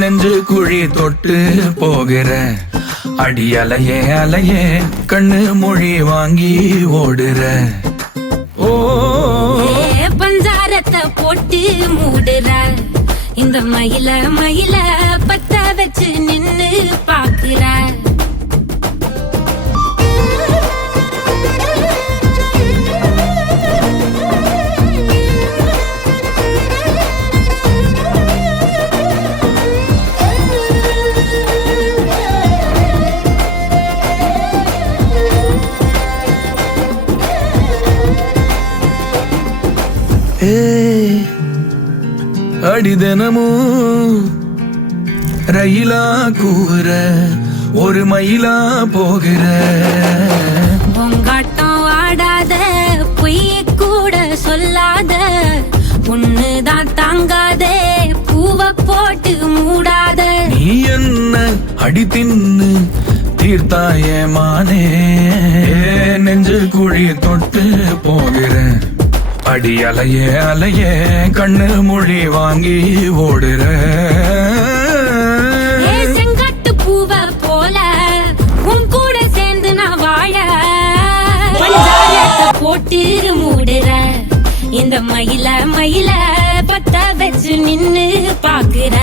நெஞ்சு குழி தொட்டு போகிற அடி அலையே அலையே கண்ணு மொழி வாங்கி ஓடுற. ஓ பஞ்சாரத்தை போட்டு மூடுற இந்த மயில மயில பத்த வச்சு நின்னு பாக்குற. அடி தினமும் ரயிலா கூற ஒரு மயிலா போகிற. பொங்காட்டம் ஆடாத பொய்ய கூட சொல்லாத பொண்ணுதான் தாங்காதே பூவ போட்டு மூடாத. நீ என்ன அடி தின்னு தீர்த்தாய மானே நெஞ்சு குழி தொட்டு போகிற அடி அலையே அலையே கண்ணு மொழி வாங்கி ஓடுற. செங்காட்டு பூவ போல உன் கூட சேர்ந்து நான் வாழ போட்டு மூடுற இந்த மயில மயில பத்த வச்சு நின்னு பாக்குற.